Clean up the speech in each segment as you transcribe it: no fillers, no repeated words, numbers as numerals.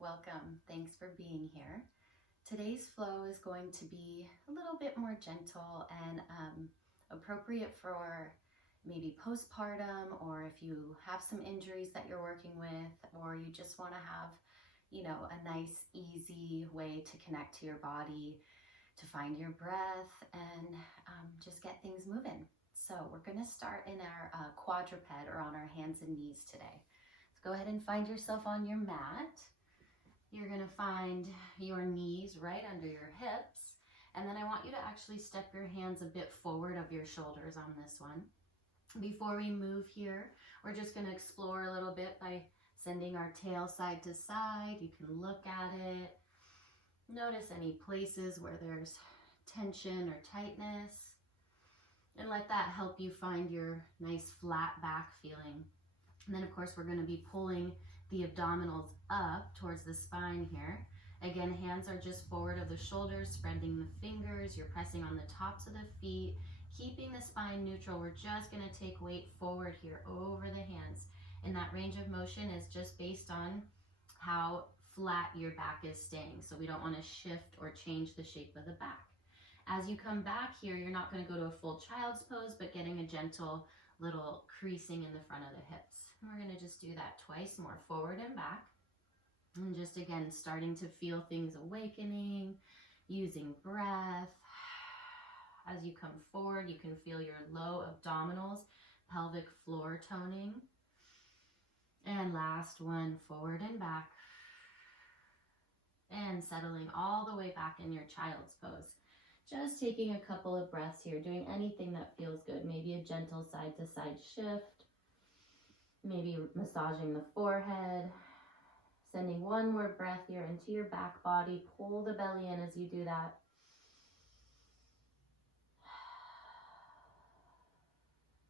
welcome. Thanks for being here. Today's flow is going to be a little bit more gentle and appropriate for maybe postpartum, or if you have some injuries that you're working with, or you just want to have, a nice, easy way to connect to your body, to find your breath, and just get things moving. So we're going to start in our quadruped, or on our hands and knees today. So go ahead and find yourself on your mat. You're going to find your knees right under your hips, and then I want you to actually step your hands a bit forward of your shoulders on this one. Before we move here, we're just going to explore a little bit by sending our tail side to side. You can look at it. Notice any places where there's tension or tightness, and let that help you find your nice flat back feeling. And then of course we're going to be pulling the abdominals up towards the spine here. Again, hands are just forward of the shoulders, spreading the fingers. You're pressing on the tops of the feet, keeping the spine neutral. We're just going to take weight forward here over the hands. And that range of motion is just based on how flat your back is staying. So we don't want to shift or change the shape of the back. As you come back here, you're not going to go to a full child's pose, but getting a gentle little creasing in the front of the hips. And we're going to just do that twice more, forward and back. And just again, starting to feel things awakening, using breath. As you come forward, you can feel your low abdominals, pelvic floor toning. And last one, forward and back. And settling all the way back in your child's pose. Just taking a couple of breaths here, doing anything that feels good. Maybe a gentle side-to-side shift. Maybe massaging the forehead. Sending one more breath here into your back body. Pull the belly in as you do that.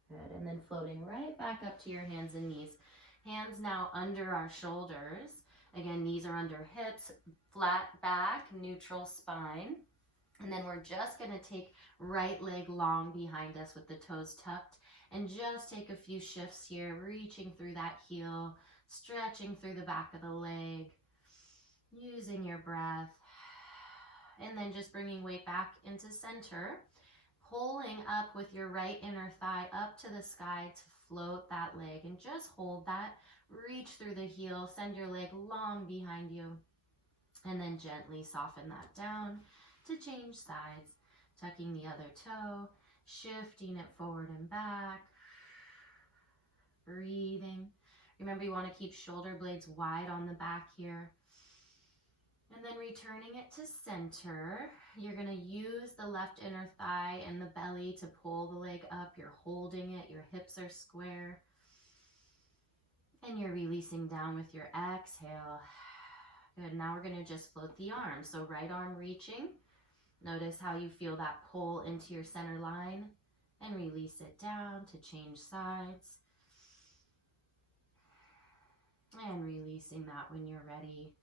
Good, and then floating right back up to your hands and knees. Hands now under our shoulders. Again, knees are under hips, flat back, neutral spine. And then we're just going to take right leg long behind us with the toes tucked. And just take a few shifts here, reaching through that heel, stretching through the back of the leg, using your breath. And then just bringing weight back into center, pulling up with your right inner thigh up to the sky to float that leg. And just hold that, reach through the heel, send your leg long behind you. And then gently soften that down to change sides, tucking the other toe, shifting it forward and back, breathing. Remember, you want to keep shoulder blades wide on the back here. And then returning it to center, you're going to use the left inner thigh and the belly to pull the leg up. You're holding it, your hips are square. And you're releasing down with your exhale. Good, now we're going to just float the arms. So right arm reaching. Notice how you feel that pull into your center line, and release it down to change sides. And releasing that when you're ready.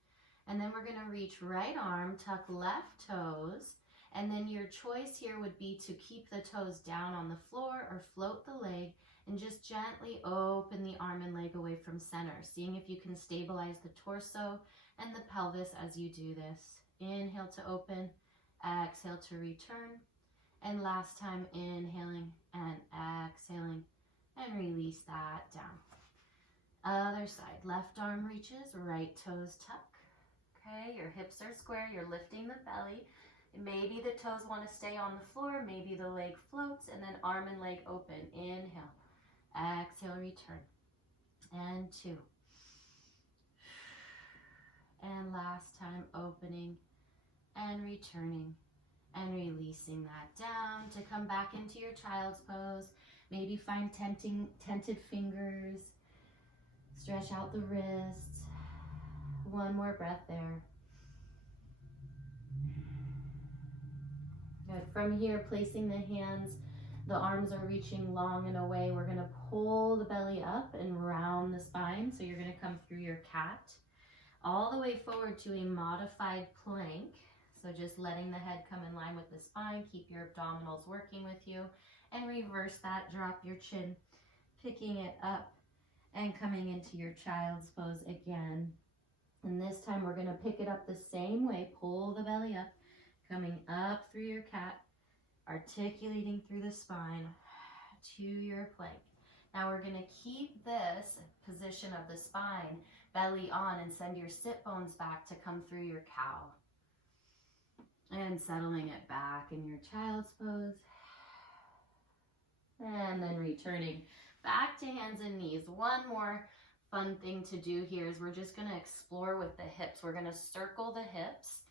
And then we're going to reach right arm, tuck left toes, and then your choice here would be to keep the toes down on the floor or float the leg and just gently open the arm and leg away from center, seeing if you can stabilize the torso and the pelvis as you do this. Inhale to open. Exhale to return, and last time inhaling and exhaling, and release that down. Other side, left arm reaches, right toes tuck. Okay, your hips are square, you're lifting the belly. Maybe the toes want to stay on the floor, maybe the leg floats, and then arm and leg open. Inhale, exhale, return, and 2. And last time opening and returning and releasing that down to come back into your child's pose. Maybe find tented fingers, stretch out the wrists. One more breath there. Good. From here, placing the hands, the arms are reaching long and away. We're going to pull the belly up and round the spine. So you're going to come through your cat all the way forward to a modified plank. So just letting the head come in line with the spine, keep your abdominals working with you, and reverse that, drop your chin, picking it up and coming into your child's pose again. And this time we're going to pick it up the same way. Pull the belly up, coming up through your cat, articulating through the spine to your plank. Now we're going to keep this position of the spine, belly on, and send your sit bones back to come through your cow. And settling it back in your child's pose. And then returning back to hands and knees. One more fun thing to do here is we're just going to explore with the hips. We're going to circle the hips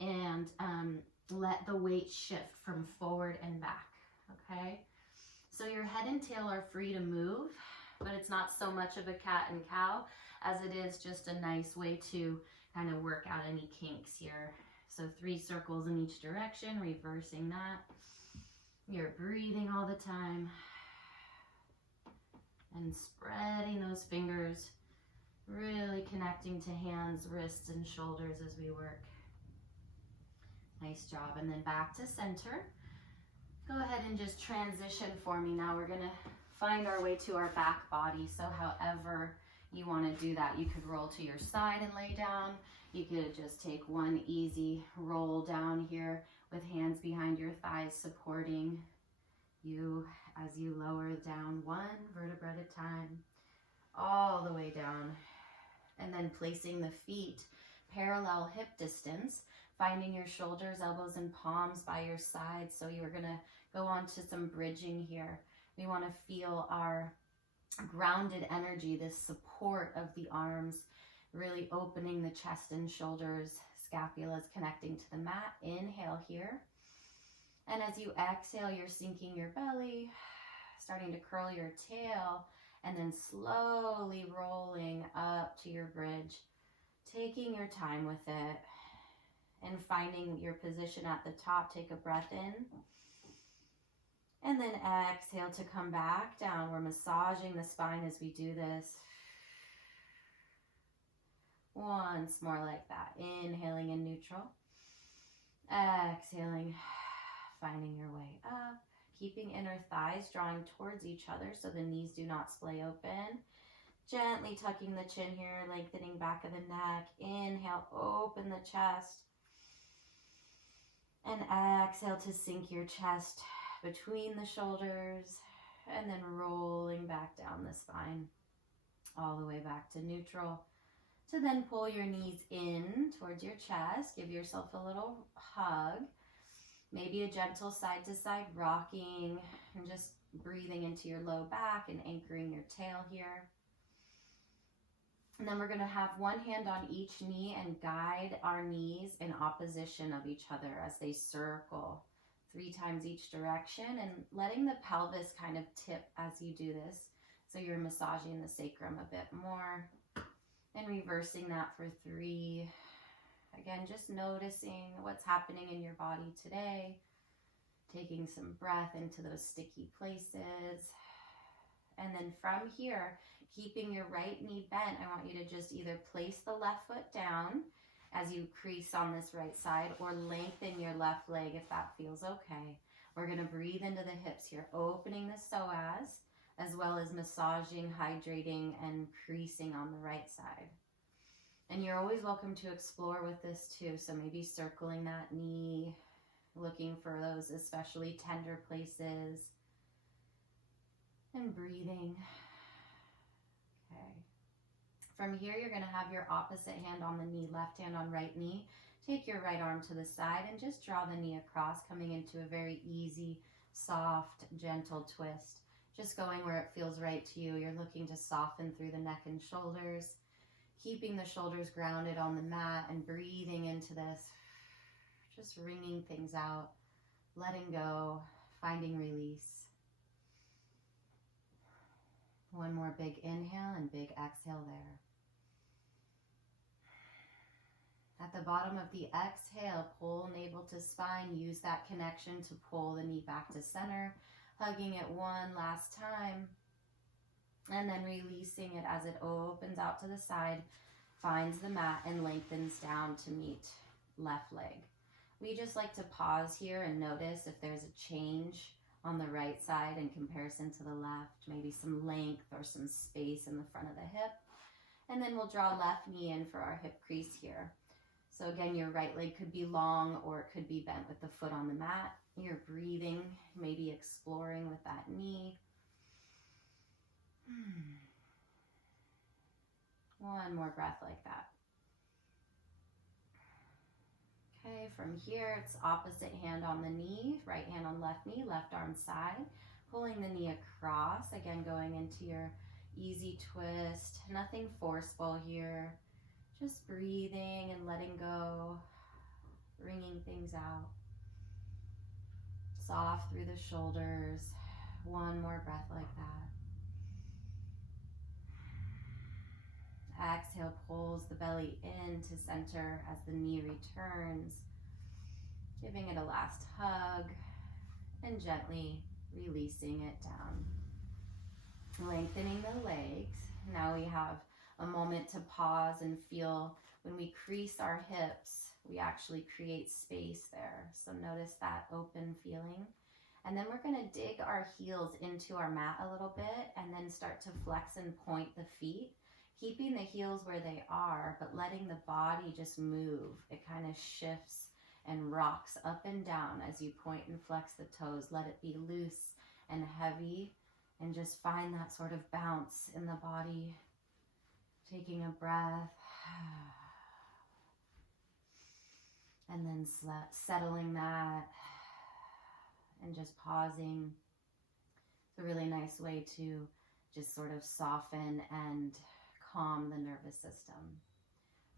and let the weight shift from forward and back, okay? So your head and tail are free to move, but it's not so much of a cat and cow as it is just a nice way to kind of work out any kinks here. So 3 circles in each direction, reversing that. You're breathing all the time. And spreading those fingers, really connecting to hands, wrists, and shoulders as we work. Nice job. And then back to center. Go ahead and just transition for me. Now we're going to find our way to our back body. So however you want to do that, you could roll to your side and lay down. You could just take one easy roll down here with hands behind your thighs supporting you as you lower down 1 vertebra at a time, all the way down. And then placing the feet parallel hip distance, finding your shoulders, elbows, and palms by your sides. So you're going to go on to some bridging here. We want to feel our grounded energy, this support of the arms, really opening the chest and shoulders, scapulas connecting to the mat. Inhale here. And as you exhale, you're sinking your belly, starting to curl your tail, and then slowly rolling up to your bridge, taking your time with it and finding your position at the top. Take a breath in. And then exhale to come back down. We're massaging the spine as we do this. Once more like that. Inhaling in neutral. Exhaling, finding your way up. Keeping inner thighs drawing towards each other so the knees do not splay open. Gently tucking the chin here, lengthening back of the neck. Inhale, open the chest. And exhale to sink your chest between the shoulders. And then rolling back down the spine. All the way back to neutral. To then pull your knees in towards your chest. Give yourself a little hug. Maybe a gentle side to side rocking and just breathing into your low back and anchoring your tail here. And then we're going to have one hand on each knee and guide our knees in opposition of each other as they circle 3 times each direction, and letting the pelvis kind of tip as you do this. So you're massaging the sacrum a bit more. And reversing that for 3. Again, just noticing what's happening in your body today. Taking some breath into those sticky places. And then from here, keeping your right knee bent, I want you to just either place the left foot down as you crease on this right side, or lengthen your left leg if that feels okay. We're going to breathe into the hips here, opening the psoas, as well as massaging, hydrating, and creasing on the right side. And you're always welcome to explore with this too. So maybe circling that knee, looking for those especially tender places, and breathing. Okay. From here, you're going to have your opposite hand on the knee, left hand on right knee. Take your right arm to the side and just draw the knee across, coming into a very easy, soft, gentle twist. Just going where it feels right to you. You're looking to soften through the neck and shoulders, keeping the shoulders grounded on the mat and breathing into this. Just wringing things out, letting go, finding release. One more big inhale and big exhale there. At the bottom of the exhale, pull navel to spine. Use that connection to pull the knee back to center. Hugging it one last time, and then releasing it as it opens out to the side, finds the mat, and lengthens down to meet left leg. We just like to pause here and notice if there's a change on the right side in comparison to the left, maybe some length or some space in the front of the hip. And then we'll draw left knee in for our hip crease here. So again, your right leg could be long or it could be bent with the foot on the mat. You're breathing, maybe exploring with that knee. One more breath like that. Okay, from here, it's opposite hand on the knee, right hand on left knee, left arm side. Pulling the knee across, again, going into your easy twist. Nothing forceful here. Just breathing and letting go, wringing things out. Soft through the shoulders. One more breath like that. Exhale, pulls the belly into center as the knee returns. Giving it a last hug and gently releasing it down. Lengthening the legs. Now we have a moment to pause and feel when we crease our hips, we actually create space there. So notice that open feeling. And then we're going to dig our heels into our mat a little bit and then start to flex and point the feet, keeping the heels where they are, but letting the body just move. It kind of shifts and rocks up and down as you point and flex the toes. Let it be loose and heavy and just find that sort of bounce in the body. Taking a breath and then settling that and just pausing. It's a really nice way to just sort of soften and calm the nervous system.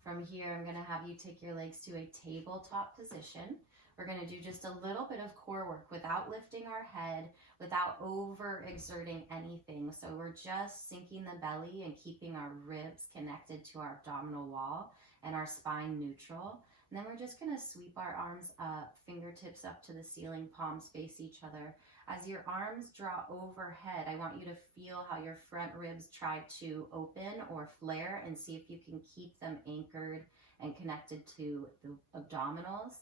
From here, I'm going to have you take your legs to a tabletop position. We're going to do just a little bit of core work without lifting our head, without overexerting anything. So we're just sinking the belly and keeping our ribs connected to our abdominal wall and our spine neutral. And then we're just going to sweep our arms up, fingertips up to the ceiling, palms face each other. As your arms draw overhead, I want you to feel how your front ribs try to open or flare and see if you can keep them anchored and connected to the abdominals.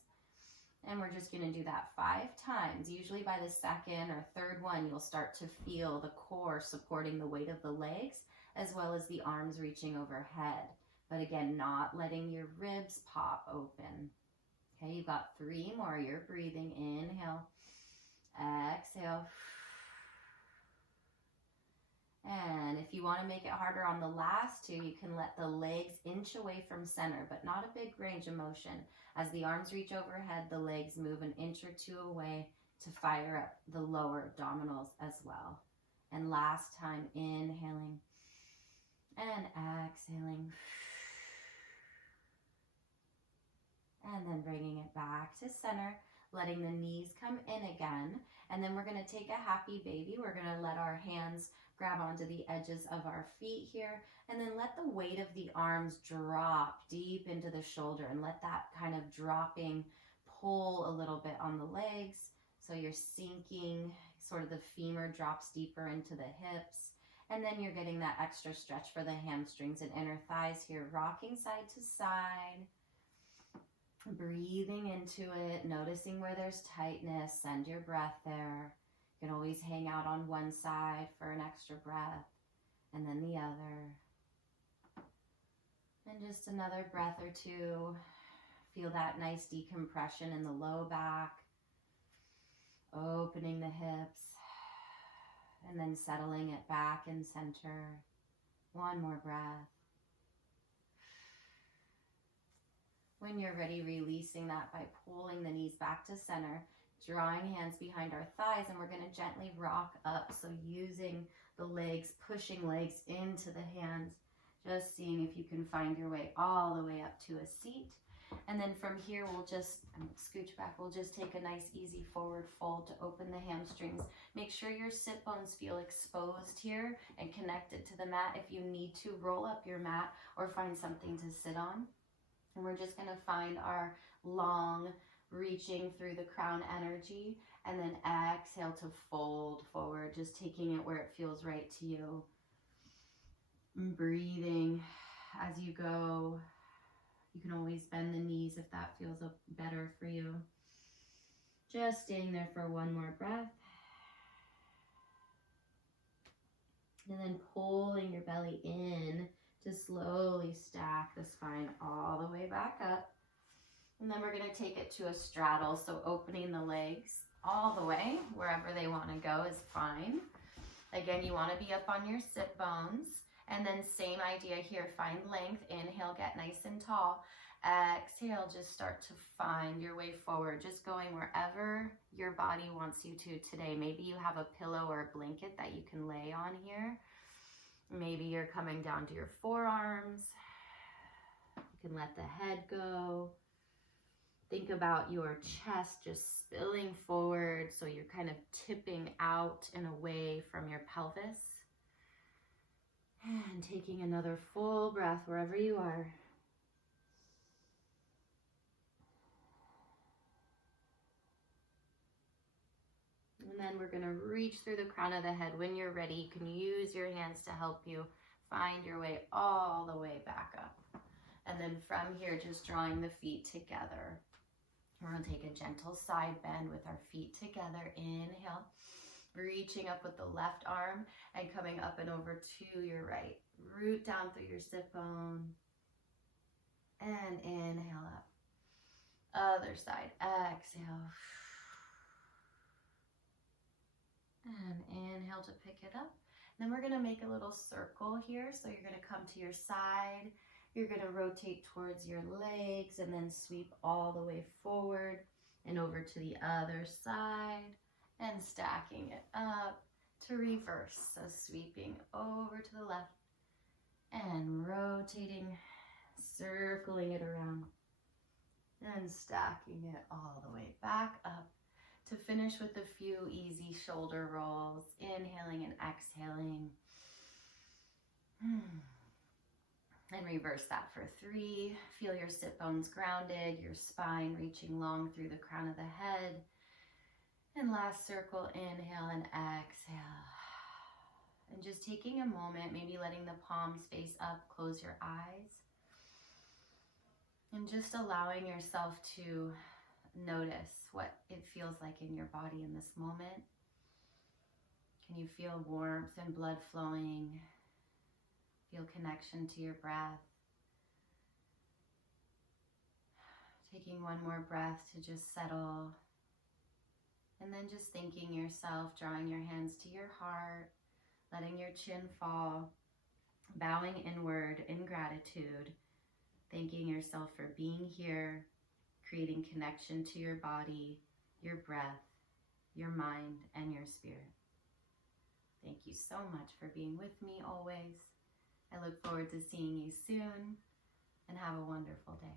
And we're just going to do that 5 times. Usually by the second or third one, you'll start to feel the core supporting the weight of the legs as well as the arms reaching overhead. But again, not letting your ribs pop open. Okay, you've got 3 more. You're breathing. Inhale. Exhale. And if you want to make it harder on the last 2, you can let the legs inch away from center, but not a big range of motion. As the arms reach overhead, the legs move an inch or 2 away to fire up the lower abdominals as well. And last time, inhaling and exhaling. And then bringing it back to center, letting the knees come in again. And then we're going to take a happy baby. We're going to let our hands grab onto the edges of our feet here. And then let the weight of the arms drop deep into the shoulder. And let that kind of dropping pull a little bit on the legs. So you're sinking, sort of the femur drops deeper into the hips. And then you're getting that extra stretch for the hamstrings and inner thighs here. Rocking side to side. Breathing into it, noticing where there's tightness, send your breath there. You can always hang out on one side for an extra breath, and then the other. And just another breath or 2. Feel that nice decompression in the low back, opening the hips, and then settling it back in center. One more breath. When you're ready, releasing that by pulling the knees back to center, drawing hands behind our thighs, and we're going to gently rock up. So using the legs, pushing legs into the hands, just seeing if you can find your way all the way up to a seat. And then from here, we'll just scooch back. We'll just take a nice easy forward fold to open the hamstrings. Make sure your sit bones feel exposed here and connected to the mat. If you need to, roll up your mat or find something to sit on. And we're just going to find our long reaching through the crown energy, and then exhale to fold forward, just taking it where it feels right to you. And breathing as you go. You can always bend the knees if that feels better for you. Just staying there for one more breath. And then pulling your belly in to slowly stack the spine all the way back up. And then we're going to take it to a straddle, so opening the legs all the way, wherever they want to go is fine. Again, you want to be up on your sit bones. And then same idea here, find length. Inhale, get nice and tall. Exhale, just start to find your way forward, just going wherever your body wants you to today. Maybe you have a pillow or a blanket that you can lay on here. Maybe you're coming down to your forearms. You can let the head go. Think about your chest just spilling forward, so you're kind of tipping out and away from your pelvis. And taking another full breath wherever you are. And then we're going to reach through the crown of the head. When you're ready, you can use your hands to help you find your way all the way back up. And then from here, just drawing the feet together. We're going to take a gentle side bend with our feet together. Inhale, reaching up with the left arm and coming up and over to your right. Root down through your sit bone. And inhale up. Other side. Exhale. And inhale to pick it up. Then we're going to make a little circle here. So you're going to come to your side. You're going to rotate towards your legs and then sweep all the way forward and over to the other side and stacking it up to reverse. So sweeping over to the left and rotating, circling it around and stacking it all the way back up to finish with a few easy shoulder rolls, inhaling and exhaling. And reverse that for 3. Feel your sit bones grounded, your spine reaching long through the crown of the head. And last circle, inhale and exhale. And just taking a moment, maybe letting the palms face up, close your eyes. And just allowing yourself to notice what it feels like in your body in this moment. Can you feel warmth and blood flowing? Feel connection to your breath. Taking one more breath to just settle. And then just thanking yourself, drawing your hands to your heart, letting your chin fall, bowing inward in gratitude, thanking yourself for being here, creating connection to your body, your breath, your mind, and your spirit. Thank you so much for being with me always. I look forward to seeing you soon, and have a wonderful day.